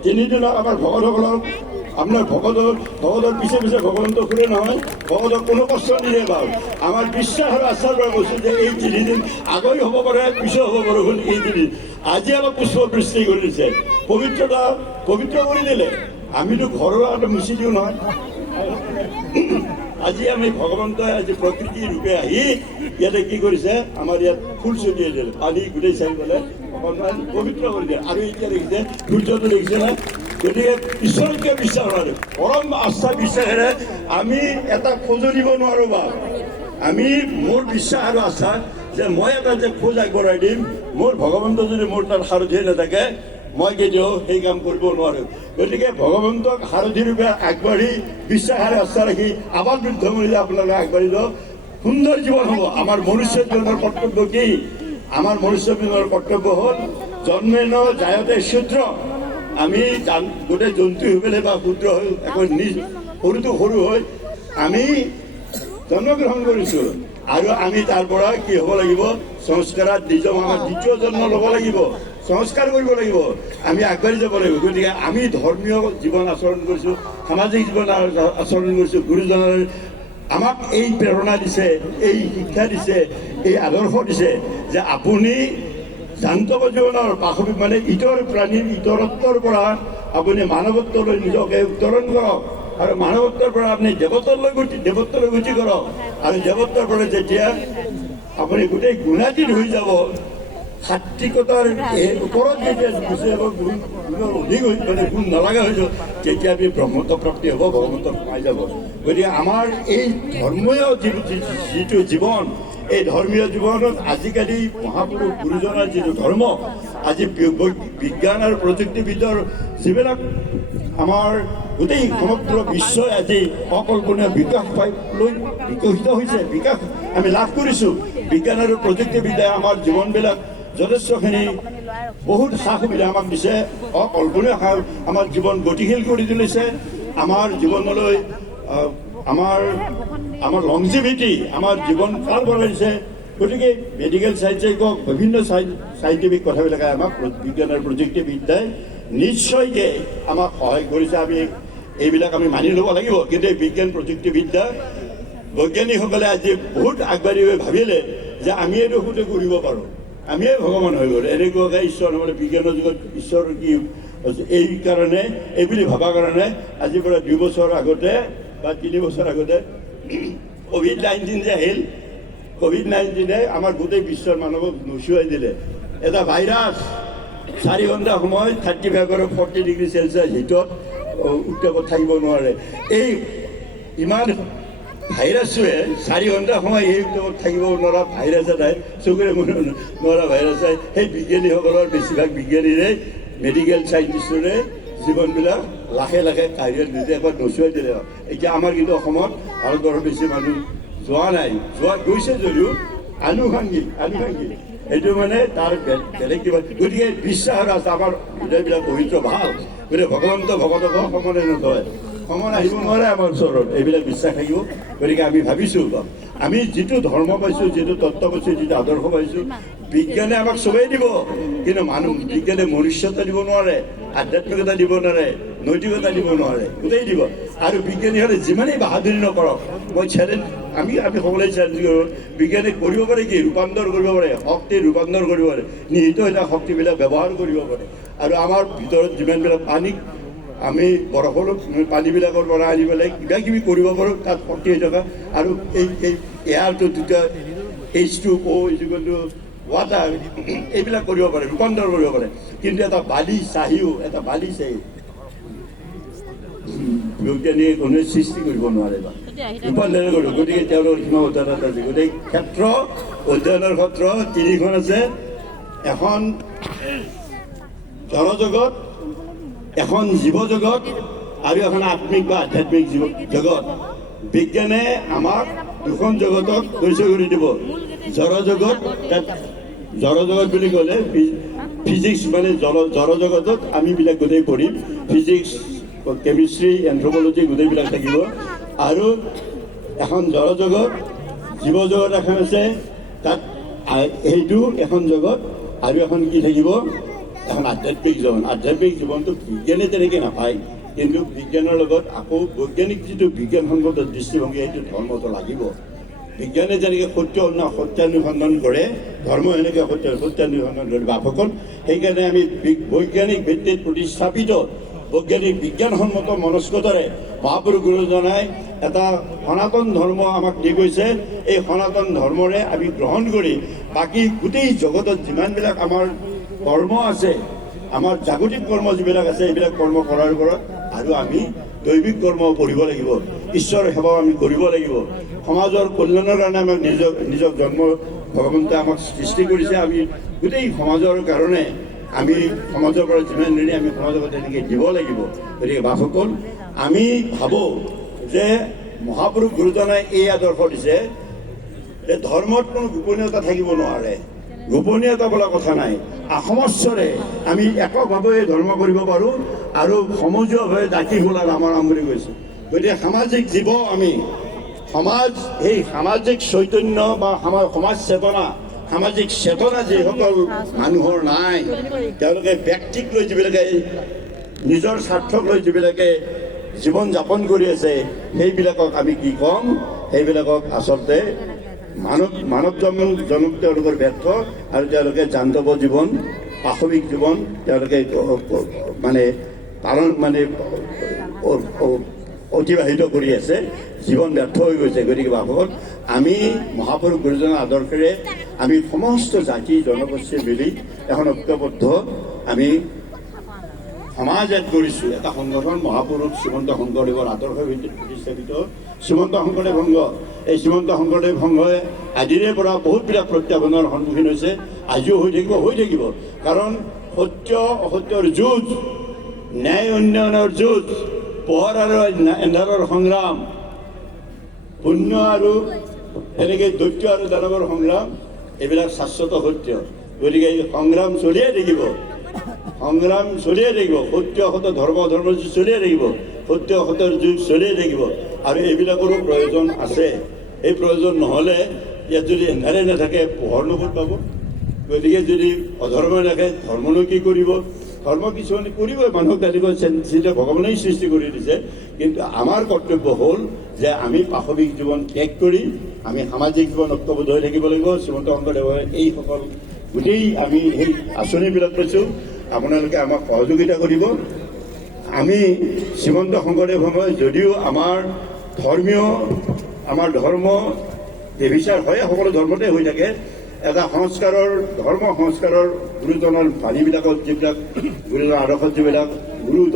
3 দিনত আমাৰ ভকতসকলক আপোনাৰ ভকতৰ পিছে পিছে ভগৱন্ত ফুৰে নহয়, ভকতক কোনো কষ্ট নিদিয়ে বাৰু। আমাৰ বিশ্বাস আৰু আস্থাৰ পৰা কৈছোঁ যে এই 3 দিন আগেই হ'ব পাৰে, পিছত হ'ব বৰষুণ। এই 3 দিন আজি অলপ পুষ্পবৃষ্টি কৰি দিছে, পবিত্ৰ কৰি দিলে। আমিতো ঘৰৰ আগতে মুচি দিওঁ নহয়। আজি আমি ভগৱন্তই আজি প্ৰকৃতি ৰূপে আহি ইয়াতে কি কৰিছে, আমাৰ ইয়াত ফুল ছটিয়াই দিলে, পানী গোটেই চাই পেলাই অকণমান পবিত্ৰ কৰি দিয়ে। আৰু এতিয়া দেখিছে সূৰ্যটো দেখিছে না, গতিকে ঈশ্বৰকে বিশ্বাস নোৱাৰোঁ, পৰম আস্থা বিশ্বাসেৰে আমি এটা খোজো দিব নোৱাৰোঁ। বা আমি মোৰ বিশ্বাস আৰু আস্থা যে মই এটা যে খোজ আগবঢ়াই দিম, মোৰ ভগৱন্ত যদি মোৰ তাত সাৰথিয়ে নাথাকে, মই কেতিয়াও সেই কাম কৰিব নোৱাৰোঁ। গতিকে ভগৱন্তক সাৰথি ৰূপে আগবাঢ়ি বিশ্বাস আৰু আস্থা ৰাখি আবাল বৃদ্ধ মহিলা আপোনালোকে আগবাঢ়ি যাওক, সুন্দৰ জীৱন হ'ব। আমাৰ মনুষ্য জীৱনৰ কৰ্তব্য কি? আমাৰ মনুষ্য জীৱনৰ কৰ্তব্য হ'ল জন্মেন জায়তে শূদ্ৰ। আমি গোটেই জন্তু হৈ পেলাই বা ক্ষুদ্ৰ হৈ এখন সৰুটো সৰু হৈ আমি জন্মগ্ৰহণ কৰিছোঁ, আৰু আমি তাৰ পৰা কি হ'ব লাগিব, সংস্কাৰত নিজক আমাৰ দ্বিতীয় জন্ম ল'ব লাগিব, সংস্কাৰ কৰিব লাগিব, আমি আগবাঢ়ি যাব লাগিব। গতিকে আমি ধৰ্মীয় জীৱন আচৰণ কৰিছোঁ, সামাজিক জীৱন আচৰণ কৰিছোঁ। গুৰুজনৰ আমাক এই প্ৰেৰণা দিছে, এই শিক্ষা দিছে, এই আদৰ্শ দিছে যে আপুনি জান্তৱ জীৱনৰ পাশৱিক মানে ইতৰ প্ৰাণীৰ ইতৰত্বৰ পৰা আপুনি মানৱত্বলৈ নিজকে উত্তৰণ কৰক, আৰু মানৱত্বৰ পৰা আপুনি দেৱত্বলৈ গতি কৰক, আৰু দেৱত্বৰ পৰা যেতিয়া আপুনি গোটেই গুণাতীত হৈ যাব, সাত্বিকতাৰ ওপৰত যেতিয়া গুচি যাব, গুণৰ অধিক হৈ মানে গুণ নলগা হৈ যাব, তেতিয়া আমি ব্ৰহ্মত্ব প্ৰাপ্তি হ'ব, ভগৱন্ত পাই যাব। গতিকে আমাৰ এই ধৰ্মীয় যিটো জীৱন, এই ধৰ্মীয় জীৱনত আজিকালি মহাপুৰুষ গুৰুজনাৰ যিটো ধৰ্ম, আজি বিজ্ঞান আৰু প্ৰযুক্তিবিদ্যাৰ যিবিলাক আমাৰ গোটেই সমগ্ৰ বিশ্বই আজি অকল্পনীয় বিকাশ লৈ বিকশিত হৈছে, বিকাশ আমি লাভ কৰিছোঁ। বিজ্ঞান আৰু প্ৰযুক্তিবিদ্যাই আমাৰ জীৱনবিলাক যথেষ্টখিনি বহুত সা সুবিধা আমাক দিছে, অকল্পনীয় আমাৰ জীৱন গতিশীল কৰি তুলিছে, আমাৰ জীৱনলৈ আমাৰ লংজিভিটি, আমাৰ জীৱন কাল বঢ়াইছে। গতিকে মেডিকেল চাইন্সে কওক, বিভিন্ন চাইণ্টিফিক কথাবিলাকে আমাক বিজ্ঞান আৰু প্ৰযুক্তিবিদ্যাই নিশ্চয়কৈ আমাক সহায় কৰিছে। আমি এইবিলাক আমি মানি ল'ব লাগিব। কিন্তু এই বিজ্ঞান প্ৰযুক্তিবিদ্যা বৈজ্ঞানিকসকলে আজি বহুত আগবাঢ়ি হৈ ভাবিলে যে আমি এইটো সুযোগ কৰিব পাৰোঁ, আমিয়ে ভগৱান হৈ গ'ল। এনেকুৱাকৈ ঈশ্বৰ নহ'লে বিজ্ঞানৰ যুগত ঈশ্বৰ কি, এই কাৰণে এইবুলি ভবাৰ কাৰণে আজিৰ পৰা 2 বছৰ আগতে বা 3 বছৰ আগতে COVID-19 যে আহিল, COVID-19 আমাৰ গোটেই বিশ্বৰ মানুহক নুচুৱাই দিলে। এটা ভাইৰাছ 4 ঘণ্টা সময় 35 আৰু 40 ডিগ্ৰী চেলচিয়াছ হিটত উত্তাপত থাকিব নোৱাৰে। এই ইমান ভাইৰাছটোৱে 4 ঘণ্টা সময় এই উত্তাপত থাকিব নোৱাৰা ভাইৰাছ এটাই, চকুৰে নোৱাৰা ভাইৰাছ এটাই সেই বিজ্ঞানীসকলৰ বেছিভাগ বিজ্ঞানীৰে, মেডিকেল চাইণ্টিষ্টৰে জীৱনবিলাক লাহে লাহে কাহিৰত নিজে একবাৰ নচুৱাই দিলে। এতিয়া আমাৰ কিন্তু অসমত ভাৰতবৰ্ষৰ বেছি মানুহ যোৱা নাই, গৈছে যদিও আনুষাংগিক এইটো মানে তাৰ বেলেগ কিবা। গতিকে বিশ্বাস আছে, আমাৰ হৃদয়বিলাক পবিত্ৰ ভাল। গতিকে ভগৱন্ত ভকতক সমনে নথয়, সমন আহিব নোৱাৰে আমাৰ ওচৰত, এইবিলাক বিশ্বাস থাকিব। গতিকে আমি ভাবিছোঁ আমি যিটো ধৰ্ম পাইছোঁ, যিটো তত্ত্ব পাইছোঁ, যিটো আদৰ্শ পাইছোঁ, বিজ্ঞানে আমাক চবেই দিব, কিন্তু বিজ্ঞানে মনুষ্যতা দিব নোৱাৰে, আধ্যাত্মিকতা দিব নোৱাৰে, নৈতিকতা দিব নোৱাৰে, গোটেই দিব। আৰু বিজ্ঞানী হ'লে যিমানেই বাহাদুৰি নকৰক, মই চেলেঞ্জ আমি সকলোৱে চেলেঞ্জ কৰোঁ, বিজ্ঞানে কৰিব পাৰে কি? ৰূপান্তৰ কৰিব পাৰে, শক্তি ৰূপান্তৰ কৰিব পাৰে, নিহিত এটা শক্তিবিলাক ব্যৱহাৰ কৰিব পাৰে। আৰু আমাৰ ভিতৰত যিমানবিলাক পানী আমি বৰফৰ পানীবিলাকৰ পৰা আনি পেলাই কিবা কিবি কৰিব পাৰোঁ, তাত শক্তি হৈ থকা। আৰু এই এয়াৰটো দুটা H2O ৱাটাৰ, এইবিলাক কৰিব পাৰে, ৰূপান্তৰ কৰিব পাৰে। কিন্তু এটা বালি চাহিও বৈজ্ঞানিক কোনোৱে সৃষ্টি কৰিব নোৱাৰে বা ৰূপান্তৰ কৰিব। গতিকে তেওঁলোকৰ সীমাবদ্ধতা আছে। গতিকে ক্ষেত্ৰ অধ্যয়নৰ ক্ষেত্ৰ তিনিখন আছে, এখন জড়জগত, এখন জীৱ জগত আৰু এখন আত্মিক বা আধ্যাত্মিক জগত। বিজ্ঞানে আমাক দুখন জগতক পৰিচয় কৰি দিব। জড়জগত, জড়জগত বুলি ক'লে ফিজিক্স মানে জড়জগতত আমিবিলাক গোটেই পঢ়িম, ফিজিক্স, কেমিষ্ট্ৰি, এন্থ্ৰপলজি গোটেইবিলাক থাকিব। আৰু এখন জড়জগত, জীৱ জগত এখন আছে, তাত সেইটো এখন জগত। আৰু এখন কি থাকিব? এখন আধ্যাত্মিক জীৱন। আধ্যাত্মিক জীৱনটো বিজ্ঞানে তেনেকৈ নাপায়, কিন্তু বিজ্ঞানৰ লগত আকৌ বৈজ্ঞানিক যিটো বিজ্ঞানসন্মত দৃষ্টিভংগী, সেইটো ধৰ্মটো লাগিব। বিজ্ঞানে যেনেকৈ সত্যানুসন্ধান কৰে, ধৰ্ম এনেকৈ সত্যানুসন্ধান কৰে বাপসকল। সেইকাৰণে আমি বৈজ্ঞানিক ভিত্তিত প্ৰতিস্থাপিত বৈজ্ঞানিক বিজ্ঞানসন্মত মনস্কতাৰে মহাপুৰুষ গুৰুজনাই এটা সনাতন ধৰ্ম আমাক দি গৈছে। এই সনাতন ধৰ্মৰে আমি গ্ৰহণ কৰি বাকী গোটেই জগতত যিমানবিলাক আমাৰ কৰ্ম আছে, আমাৰ জাগতিক কৰ্ম যিবিলাক আছে, এইবিলাক কৰ্ম কৰাৰ ওপৰত আৰু আমি দৈবিক কৰ্ম পঢ়িব লাগিব, ঈশ্বৰৰ সেৱাও আমি কৰিব লাগিব। সমাজৰ কল্যাণৰ কাৰণে আমাক নিজক জন্ম ভগৱন্তে আমাক সৃষ্টি কৰিছে। আমি গোটেই সমাজৰ কাৰণে আমি সমাজৰ পৰা যিমান ঋণী আমি সমাজক তেনেকৈ দিব লাগিব। গতিকে বাপসকল, আমি ভাবোঁ যে মহাপুৰুষ গুৰুজনাই এই আদৰ্শ দিছে যে ধৰ্মত কোনো গোপনীয়তা থাকিব নোৱাৰে, গোপনীয়তা বোলা কথা নাই। সমস্যৰে আমি এককভাৱে ধৰ্ম কৰিব পাৰোঁ আৰু সমজুৱাভাৱে ডাকি বোলা ৰামৰ নাম বুলি কৈছোঁ। গতিকে সামাজিক জীৱ আমি, সেই সামাজিক চৈতন্য বা সমাজ চেতনা, সামাজিক চেতনা যিসকল মানুহৰ নাই, তেওঁলোকে ব্যক্তিক লৈ যিবিলাকে নিজৰ স্বাৰ্থক লৈ যিবিলাকে জীৱন যাপন কৰি আছে, সেইবিলাকক আমি কি ক'ম? সেইবিলাকক আচলতে মানৱ জন্ম তেওঁলোকৰ ব্যৰ্থ, আৰু তেওঁলোকে যান্তৱ জীৱন, পাশৱিক জীৱন তেওঁলোকে অতিবাহিত কৰি আছে, জীৱন ব্যৰ্থ হৈ গৈছে। গতিকে বাপসকল, আমি মহাপুৰুষ গুৰুজনাৰ আদৰ্শেৰে আমি সমস্ত জাতি জনগোষ্ঠী মিলি এখন ঐক্যবদ্ধ আমি সমাজ এক কৰিছোঁ, এটা সংগঠন মহাপুৰুষ শ্ৰীমন্ত শংকৰদেৱৰ আদৰ্শৰ ভিত্তিত প্ৰতিষ্ঠাপিত শ্ৰীমন্ত শংকৰদেৱ সংঘ। এই শ্ৰীমন্ত শংকৰদেৱ সংঘই আজিৰে পৰা বহুতবিলাক প্ৰত্যাহ্বানৰ সন্মুখীন হৈছে, আজিও হৈ থাকিব। কাৰণ সত্য অসত্যৰ যুঁজ, ন্যায় উন্নয়নৰ যুঁজ, পোহৰ আৰু এন্ধাৰৰ সংগ্ৰাম, পুণ্য আৰু এনেকৈ দৈত্য আৰু দানৱৰ সংগ্ৰাম, এইবিলাক শাশ্বত সত্য। গতিকে এই সংগ্ৰাম চলিয়ে থাকিব, সত্য অসত্য ধৰ্ম যুঁজ চলিয়ে থাকিব, সত্য অসত্যৰ যুঁজ চলিয়ে থাকিব। আৰু এইবিলাকৰো প্ৰয়োজন আছে। এই প্ৰয়োজন নহ'লে ইয়াত যদি এন্ধাৰে নাথাকে, পোহৰনো ক'ত পাব? গতিকে যদি অধৰ্ম নাথাকে, ধৰ্মনো কি কৰিব? ধৰ্ম কিছুমানে কৰিবই, মানুহক তেনেকৈ ভগৱানেই সৃষ্টি কৰি দিছে। কিন্তু আমাৰ কৰ্তব্য হ'ল যে আমি পাশৱিক জীৱন ত্যাগ কৰি আমি সামাজিক জীৱন ঐক্যবদ্ধ হৈ থাকিব লাগিব। শ্ৰীমন্ত শংকৰদেৱৰ এইসকল গোটেই আমি সেই আঁচনিবিলাক পাইছোঁ, আপোনালোকে আমাক সহযোগিতা কৰিব। আমি শ্ৰীমন্ত শংকৰদেৱ সংঘই যদিও আমাৰ ধৰ্ম দেৱীচাৰ হয়, সকলো ধৰ্মতে হৈ থাকে, এটা ধৰ্ম সংস্কাৰৰ গুৰুজনৰ বাণীবিলাকত যিবিলাক গুৰুজনৰ আদৰ্শত যিবিলাক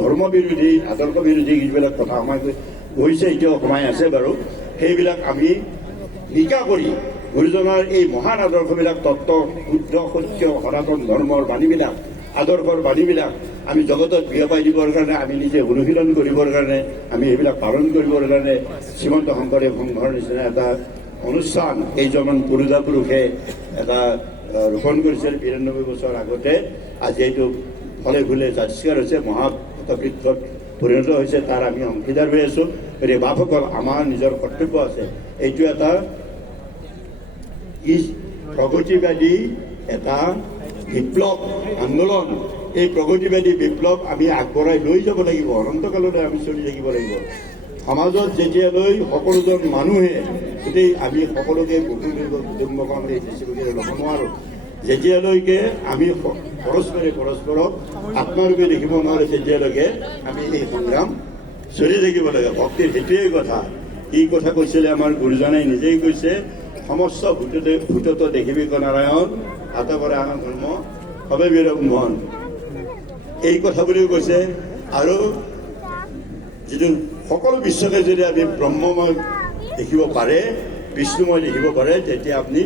ধৰ্ম বিৰোধী, আদৰ্শ বিৰোধী যিবিলাক কথা সোমাই গৈছে, এতিয়াও সোমাই আছে বাৰু, সেইবিলাক আমি নিকা কৰি গুৰুজনাৰ এই মহান আদৰ্শবিলাক, তত্ত্ব, শুদ্ধ সত্য সনাতন ধৰ্মৰ বাণীবিলাক, আদৰ্শৰ বাণীবিলাক আমি জগতত বিয়পাই দিবৰ কাৰণে, আমি নিজে অনুশীলন কৰিবৰ কাৰণে, আমি সেইবিলাক পালন কৰিবৰ কাৰণে শ্ৰীমন্ত শংকৰদেৱ সংঘৰ নিচিনা এটা অনুষ্ঠান কেইজনমান পুৰুষা পুৰুষে এটা ৰোপণ কৰিছিল ৯২ বছৰ আগতে। আজি এইটো ফলে ফুলে জাতিষ্কাৰ হৈছে, ভক্তবৃক্ষত পৰিণত হৈছে তাৰ আমি অংশীদাৰ হৈ আছোঁ। গতিকে বাপসকল আমাৰ নিজৰ কৰ্তব্য আছে। এইটো এটা প্ৰগতিবাদী এটা বিপ্লৱ আন্দোলন। এই প্ৰগতিবাদী বিপ্লৱ আমি আগবঢ়াই লৈ যাব লাগিব, অনন্তকাললৈ আমি চলি থাকিব লাগিব। সমাজত যেতিয়ালৈ সকলোজন মানুহে গোটেই আমি সকলোকে কুটুম্বকম এই বেছিভাগে ল'ব নোৱাৰোঁ, যেতিয়ালৈকে আমি পৰস্পৰক আত্মাৰূপে দেখিব নোৱাৰোঁ, তেতিয়ালৈকে আমি এই সংগ্ৰাম চলি থাকিব লাগে। ভক্তিৰ সেইটোৱেই কথা। এই কথা কৈছিলে আমাৰ গুৰুজনাই নিজেই কৈছে, সমস্ত ভূতত দেখিবি নাৰায়ণ, হাত কৰে আন ধৰ্ম সবে বিৰম মন। এই কথা বুলিও কৈছে। আৰু যিটো সকলো বিশ্বকে যদি আমি ব্ৰহ্মময় দেখিব পাৰে, বিষ্ণুময় দেখিব পাৰে, তেতিয়া আপুনি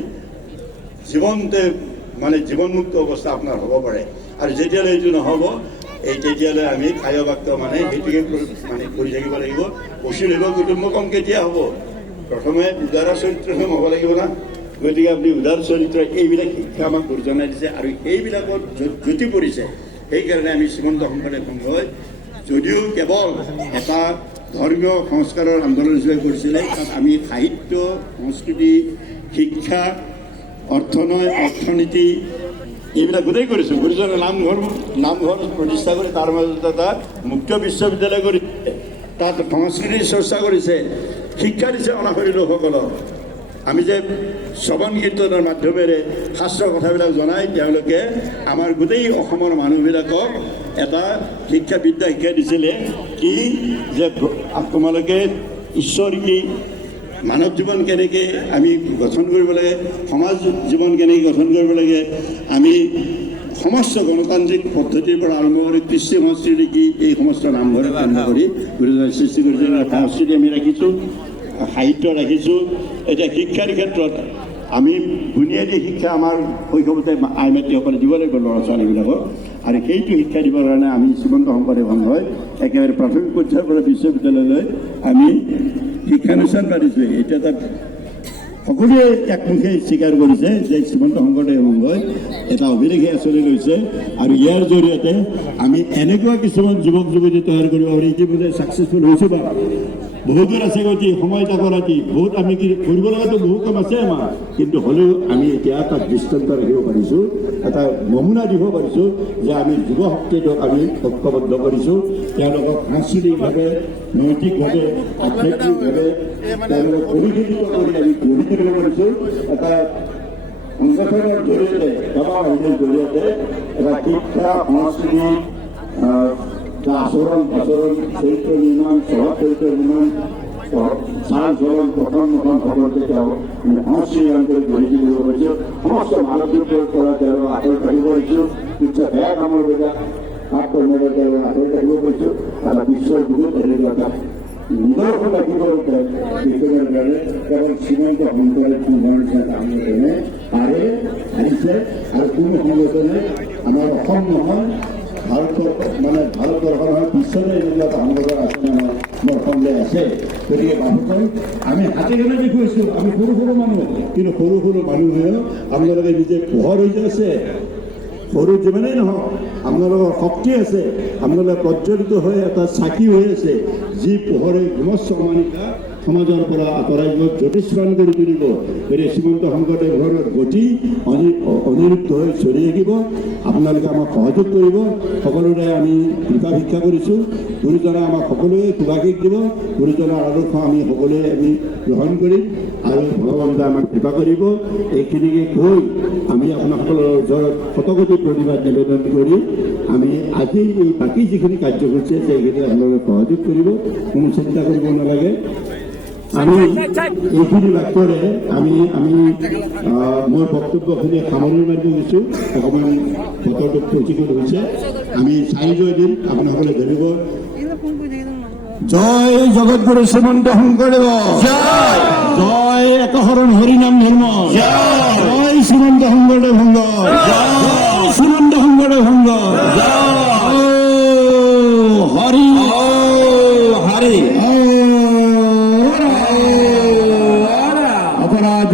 জীৱনমুক্ত অৱস্থা আপোনাৰ হ'ব পাৰে। আৰু যেতিয়ালৈ এইটো নহ'ব, তেতিয়ালৈ আমি কায়বাক্য সেইটোকে কৰি থাকিব লাগিব। অচুল হ'ব কুটুম্বকম কেতিয়া হ'ব? প্ৰথমে উদাৰ চৰিত্ৰখন হ'ব লাগিব না। গতিকে আপুনি উদাৰ চৰিত্ৰ এইবিলাক শিক্ষা আমাক গুৰুজনাই দিছে, আৰু এইবিলাকত জ্যোতি পৰিছে। সেইকাৰণে আমি শ্ৰীমন্ত শংকৰদেৱ সংঘই যদিও কেৱল এটা ধৰ্মীয় সংস্কাৰৰ আন্দোলন হিচাপে কৰিছিলে, তাত আমি সাহিত্য, সংস্কৃতি, শিক্ষা, অৰ্থনীতি এইবিলাক গোটেই কৰিছোঁ। গুৰুজনে নামঘৰ প্ৰতিষ্ঠা কৰি তাৰ মাজত এটা মুক্ত বিশ্ববিদ্যালয় কৰি তাত সংস্কৃতিৰ চৰ্চা কৰিছে, শিক্ষা দিছে অনাশৰী লোকসকলক। আমি যে শ্ৰৱণ কীৰ্তনৰ মাধ্যমেৰে শাস্ত্ৰৰ কথাবিলাক জনাই তেওঁলোকে আমাৰ গোটেই অসমৰ মানুহবিলাকক এটা বিদ্যা শিক্ষা দিছিলে, কি যে তোমালোকে ঈশ্বৰ কি, মানৱ জীৱন কেনেকৈ আমি গঠন কৰিব লাগে, সমাজ জীৱন কেনেকৈ গঠন কৰিব লাগে, আমি সমস্ত গণতান্ত্ৰিক পদ্ধতিৰ পৰা আৰম্ভ কৰি কৃষ্টি সংস্কৃতি কি, এই সমস্ত নামঘৰে আৰম্ভ কৰি গুৰুজনাই সৃষ্টি কৰিছে। সংস্কৃতি আমি ৰাখিছোঁ, সাহিত্য ৰাখিছোঁ। এতিয়া শিক্ষাৰ ক্ষেত্ৰত আমি বুনিয়াদী শিক্ষা আমাৰ শৈশৱতে আই মাতৃসকলে দিব লাগিব ল'ৰা ছোৱালীবিলাকক। আৰু সেইটো শিক্ষা দিবৰ কাৰণে আমি শ্ৰীমন্ত শংকৰদেৱ সংঘই একেবাৰে প্ৰাথমিক পৰ্যায়ৰ পৰা বিশ্ববিদ্যালয়লৈ আমি শিক্ষানুষ্ঠান পাতিছোঁ। এতিয়া তাত সকলোৱে একমুখে স্বীকাৰ কৰিছে যে শ্ৰীমন্ত শংকৰদেৱ সংঘই এটা অভিলেখী আঁচনি লৈছে, আৰু ইয়াৰ জৰিয়তে আমি এনেকুৱা কিছুমান যুৱক যুৱতী তৈয়াৰ কৰিব পাৰি। ইতিমধ্যে ছাকচেছফুল হৈছোঁ বা বহুত দূৰ আছে। গতি সময় তাকো ৰাতি বহুত আমি কৰিব লগাটো বহুত কাম আছে আমাৰ, কিন্তু হ'লেও আমি এতিয়া তাত দৃষ্টান্ত ৰাখিব পাৰিছোঁ, এটা নমুনা দিব পাৰিছোঁ যে আমি যুৱ শক্তিটোক আমি ঐক্যবদ্ধ কৰিছোঁ। তেওঁলোকক সাংস্কৃতিকভাৱে, নৈতিকভাৱে, আধ্যাত্মিকভাৱে তেওঁলোকক পৰিচালিত কৰি আমি গঢ়ি তুলিব পাৰিছোঁ। এটা সংগঠনৰ জৰিয়তে, আইনৰ জৰিয়তে এটা শিক্ষা, সংস্কৃতি, আচৰণ, চৰিত্ৰ নিৰ্মাণ, স্বভাৱ চৰিত্ৰ নিৰ্মাণ, চাল চলন, প্ৰথম সকলোতে তেওঁ সংস্কৃতি কৰি গঢ়ি তুলিব পাৰিছোঁ। সমস্ত মানৱীয়তাৰ পৰা তেওঁ আঁতৰি থাকিব পাৰিছোঁ। কিছু বেয়া কামৰ পৰা হাত কৰ্মৰ তেওঁ আঁতৰি থাকিব পাৰিছোঁ। আৰু বিশ্বৰ বহুত এনেকুৱা এটা নিদৰ্শন ৰাখিব কাৰণে কেৱল শ্ৰীমন্ত শংকৰদেৱ সংঘৰ নিচিনা পাৰে আহিছে। আৰু কোনো সংগঠনে আমাৰ অসম নহয়, ভাৰতবৰ্ষৰ নহয়, বিশ্বতে এনেকুৱা এটা সংগঠন আছে আমাৰ অসমলৈ আছে। গতিকে বাপুকৈ আমি হাতে কামে দেখুৱাইছোঁ, আমি সৰু সৰু মানুহ, কিন্তু সৰু সৰু মানুহেও আপোনালোকে নিজে পোহৰ হৈ যে আছে। সৰু যিমানেই নহওক আপোনালোকৰ শক্তি আছে, আপোনালোকে প্ৰজ্বলিত হৈ এটা চাকি হৈ আছে, যি পোহৰে সমস্ত অমানিকা সমাজৰ পৰা আঁতৰাই দিব, জ্যোতিষ্মান কৰি তুলিব। গতিকে শ্ৰীমন্ত শংকৰদেৱৰ গতি অনিৰুদ্ধ হৈ চলি থাকিব। আপোনালোকে আমাক সহযোগ কৰিব। সকলোৰে আমি কৃপা ভিক্ষা কৰিছোঁ। গুৰুজনাই আমাক সকলোৱে কৃপাশীষ দিব। গুৰুজনাৰ আদৰ্শ আমি সকলোৱে আমি গ্ৰহণ কৰিম, আৰু ভগৱন্তই আমাক কৃপা কৰিব। এইখিনিকে কৈ আমি আপোনাসকলৰ ওচৰত শতকোটি প্ৰতিবাদ নিবেদন কৰি আমি আজি এই বাকী যিখিনি কাৰ্যসূচী আছে সেইখিনি আপোনালোকে সহযোগ কৰিব, কোনো চিন্তা কৰিব নালাগে। আমি এইখিনি বাক্যৰে আমি মোৰ বক্তব্যখিনি সামৰণি মাৰিব গৈছোঁ। অকণমান বতৰটো প্ৰতিকূল হৈছে, আমি চাই জয় দিম, আপোনাসকলে ধৰিব। জয় জগতগুৰু শ্ৰীমন্ত শংকৰদেৱ, জয় একশৰণ হৰিনাম ধৰ্ম, জয় শ্ৰীমন্ত শংকৰদেৱ সংঘ, জয় শ্ৰীমন্ত শংকৰদেৱ সংঘ, হৰি হৰি অপৰাধ